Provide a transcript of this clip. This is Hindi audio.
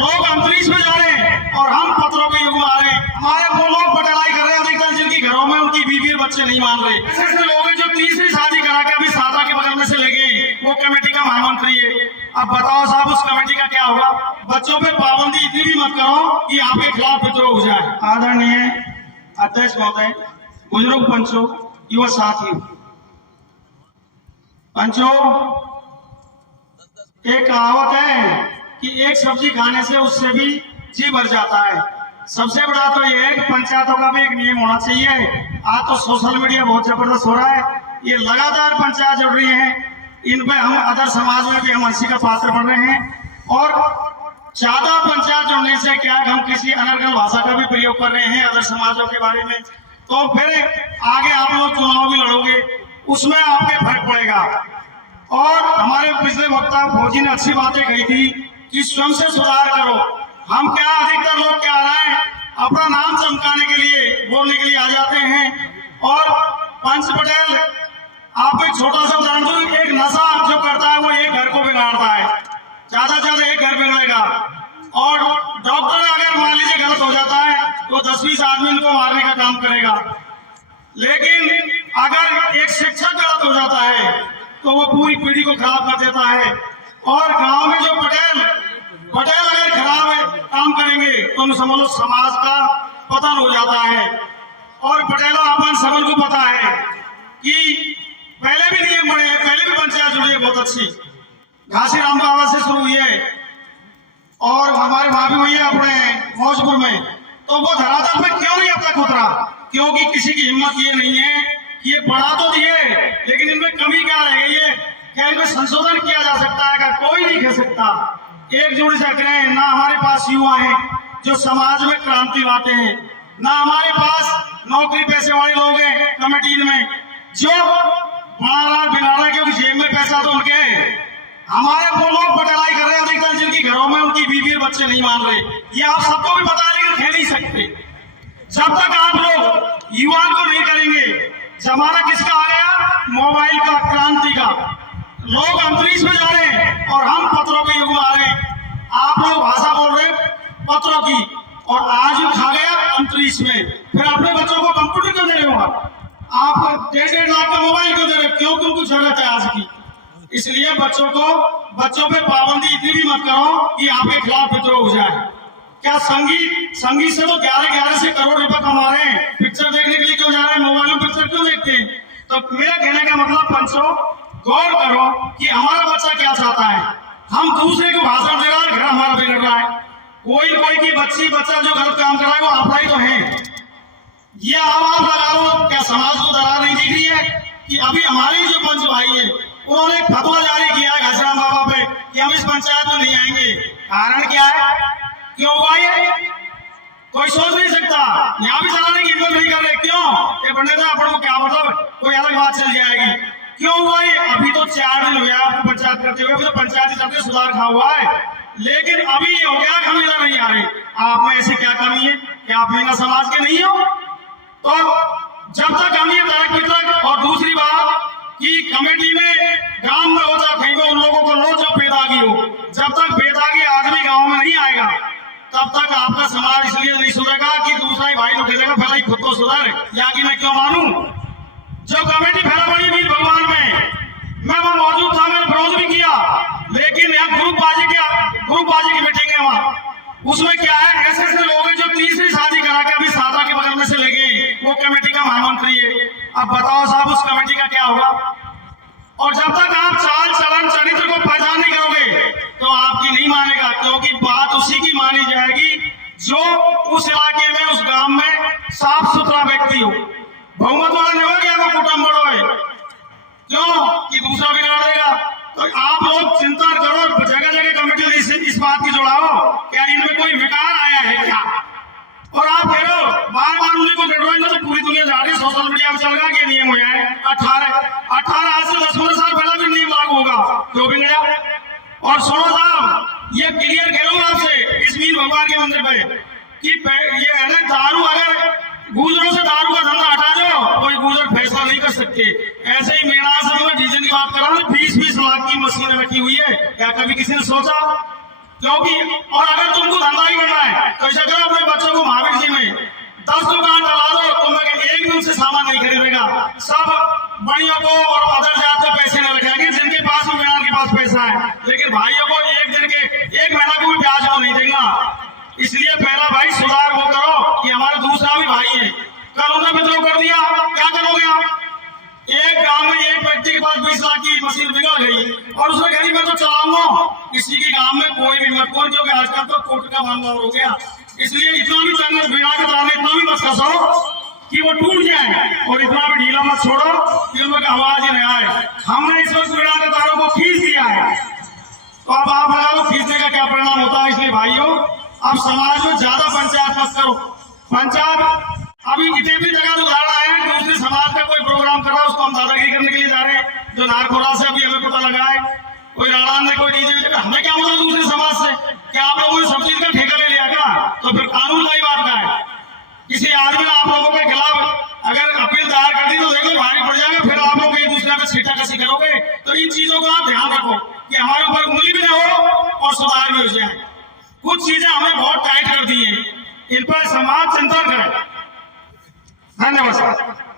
लोग अंतरिक्ष में जा रहे हैं और हम पत्रों के युग में आ रहे हैं। हमारे वो लोग पटेलाई कर रहे हैं अधिकतर, जिनकी घरों में उनकी बीवी और बच्चे नहीं मान रहे। ऐसे लोग हैं जो तीसरी शादी करा के अभी सादा के बगल में से ले गए, वो कमेटी का महामंत्री है। अब बताओ साहब, उस कमेटी का क्या होगा? बच्चों पे पाबंदी इतनी भी मत करो कि आपके खिलाफ विद्रोह हो जाए। आदरणीय अध्यक्ष महोदय, बुजुर्ग पंचों, युवा साथियों, पंचों, एक कहावत है कि एक सब्जी खाने से उससे भी जी भर जाता है। सबसे बड़ा तो यह है कि पंचायतों का भी एक नियम होना चाहिए। आज तो सोशल मीडिया बहुत जबरदस्त हो रहा है, ये लगातार पंचायत जुड़ रही है, इन पे हम अदर समाज में भी हम हंसी का पात्र बन रहे हैं। और ज्यादा पंचायत जुड़ने से क्या है, हम किसी अनर्गल भाषा का भी प्रयोग कर रहे हैं अदर समाजों के बारे में, तो फिर आगे आप लोग चुनाव भी लड़ोगे, उसमें आपके फर्क पड़ेगा। और हमारे पिछले वक्ता भोजी ने अच्छी बातें कही थी कि स्वयं से सुधार करो। हम क्या, अधिकतर लोग क्या रहे हैं, अपना नाम चमकाने के लिए, बोलने के लिए आ जाते हैं। और पंच पटेल, आपको एक छोटा सा उदाहरण दूं, एक नशा जो करता है वो एक घर को बिगाड़ता है, ज्यादा से ज्यादा एक घर बिगड़ेगा। और डॉक्टर अगर मान लीजिए गलत हो जाता है तो 10-20 आदमी को मारने का काम करेगा। लेकिन अगर एक शिक्षक गलत हो जाता है तो वो पूरी पीढ़ी को खराब कर देता है। और गांव में जो पटेल अगर खराब काम करेंगे तो समझ लो समाज का पतन हो जाता है। और पटेलों, अपन सबन को पता है कि पहले भी नियम बने हैं, पहले भी पंचायत जुड़ी है बहुत अच्छी, घासीराम बाबा से शुरू हुई है और हमारे वहां भी हुई है अपने मौजपुर में। तो वो धरातल पे क्यों नहीं अब तक उतरा? क्योंकि किसी की हिम्मत ये नहीं है कि ये बढ़ा तो दिए, लेकिन इनमें कमी क्या रह गई है, क्या इनमें संशोधन किया जा सकता है? क्या कोई नहीं कह सकता एकजुट से करें। ना हमारे पास युवा हैं जो समाज में क्रांति लाते हैं, ना हमारे पास नौकरी पैसे वाले लोग हैं कमेटी में जो बिगाड़ा, क्योंकि जेब में पैसा तो उनके है। हमारे वो लोग पटेलाई कर रहे हैं अधिकतर, जिनकी घरों में उनकी बीवी और बच्चे नहीं मान रहे। ये आप सबको भी पता है, लेकिन कह नहीं सकते। जब तक आप लोग युवा को नहीं करेंगे, जमाना किसका आ गया? मोबाइल का, क्रांति का। लोग अंतरिक्ष में जा रहे हैं और हम पत्रों के युग में आ रहे हैं। आप लोग भाषा बोल रहे पत्रों की, और आज खा गया अंतरिक्ष में। फिर अपने बच्चों को कंप्यूटर क्यों दे रहे हो? आप 1.5 लाख का मोबाइल क्यों दे रहे हो? क्यों तुमको जरूरत है आज की? इसलिए बच्चों पे पाबंदी इतनी भी मत करो कि आपके खिलाफ विद्रोह हो जाए। क्या संगीत से तो 11 से करोड़ रुपए कमा रहे हैं, पिक्चर देखने के लिए क्यों जा रहे हैं? मोबाइल में पिक्चर क्यों देखते हैं? तो मेरा कहने का मतलब पंचों, गौर करो कि हमारा बच्चा क्या चाहता है। हम दूसरे को भाषण दे रहा है, घर हमारा बिगड़ रहा है। कोई की बच्चा जो गलत काम कर रहा है वो आपका ही तो है। ये आप लगा लो, क्या समाज को दरार नहीं दिख रही है कि अभी हमारे जो पंच भाई है उन्होंने एक फतवा जारी किया है घासीराम बाबा पे कि हम इस पंचायत में नहीं आएंगे। कारण क्या है, क्यों हुआ ये? कोई सोच नहीं सकता। यहाँ भी चलाने की हिम्मत नहीं कर रहे। क्यों? ये पंडित अपन को क्या मतलब, कोई अलग बात चल जाएगी। क्यों हुआ ये? अभी तो 4 दिन हो गया आपको पंचायत करते हुए, अभी तो पंचायती चलते सुधार खा हुआ है, लेकिन अभी ये हो गया कि हम इधर नहीं आ रहे। आप में ऐसी क्या कमी है? क्या आप मेरा समाज के नहीं हो? तो जब तक हम ये तरक्की तक, और दूसरी बात कि कमेटी में गांव में हो जाए कहीं उन लोगों को लो जो बेदागी हो। जब तक बेदागी आदमी गांव में नहीं आएगा तब तक आपका समाज इसलिए नहीं सुधरेगा कि दूसरा ही भाई को कहेगा पहले खुद को सुधर, या कि मैं क्यों मानूं? जो कमेटी फैला पड़ी वीर भगवान में, मैं वहां मौजूद था, मैंने विरोध भी किया, लेकिन यहाँ ग्रुपबाजी की मीटिंग है वहां, उसमें क्या है, ऐसे लोग हैं जो तीसरी शादी करा के अभी सादा के बगल में से ले गए, वो कमेटी का महामंत्री है। अब बताओ साहब, उस कमेटी का क्या होगा? और जब तक आप चाल चलन चरित्र को पहचान नहीं करोगे तो आपकी नहीं मानेगा, क्योंकि बात उसी की मानी जाएगी जो उस इलाके में, उस गांव में साफ सुथरा व्यक्ति हो। बहुमत वाला नहीं हो गया वो कुटुंब बड़ो है, क्यों कि दूसरा बिगाड़ देगा। तो आप लोग चिंता करो, जगह जगह कमेटी इस बात की जुड़ाओ, क्या इनमें कोई विकार आया है क्या? और आप कह रहे हो बार बार उन्हीं को गिरवाएंगे तो पूरी दुनिया जा रही है, सोशल मीडिया में चल रहा है कि नियम हो जाए 18 आज से 10-15 साल पहले भी नियम लागू होगा, जो भी गया। और सुनो साहब, ये क्लियर कह रहा हूं आपसे इस वीर भगवान के मंदिर पे कि ये है ना, दारू अगर गुजरों से दारू का धंधा हटा दो, कोई गुजर फैसला नहीं कर सकते। ऐसे ही मेरा में डीजल की बात कर रहा हूँ, 20-20 लाख की मशीन रखी हुई है, क्या कभी किसी ने सोचा? क्योंकि और अगर तुमको के पास 20 लाख की मशीन बिगड़ गई और उसने कही मैं तो चलाऊंगा, किसी के काम में कोई भी मत कौन, क्योंकि आजकल तो कोर्ट का मामला हो गया। इसलिए इतना भी तंग बिना के तार इतना भी मत कसो कि वो टूट जाए और इतना भी ढीला मत छोड़ो कि उनमें आवाज ही नहीं आए। हमने इस वक्त बिना के तारों को खींच दिया है, तो अब आप लगा लो खींचने का क्या परिणाम होता है। इसलिए भाइयों, अब समाज में ज्यादा पंचायत मत करो। पंचायत अभी कितने भी जगह उदाहरण आया कि दूसरे समाज का कोई प्रोग्राम कर रहा है, उसको हम दादागिरी करने के लिए जा रहे हैं। जो नारखोरा से अभी हमें पता लगा है, कोई राणा ने कोई डीजे, हमें क्या बोला दूसरे समाज से कि आप लोगों ने सब चीज का ठेका ले लिया क्या? तो फिर कानून का ही बात का है। किसी आदमी ने आप लोगों के खिलाफ अगर अपील दायर कर दी तो देखो भारी पड़ जाएगा, फिर आप लोग एक दूसरे पे छीटा कसी करोगे। तो इन चीजों का आप ध्यान रखो कि हमारे ऊपर उंगली भी न हो और सुधार भी हो जाए। कुछ चीजें हमें बहुत टाइट कर दी है, इन पर समाज चिंतन करे। धन्यवाद।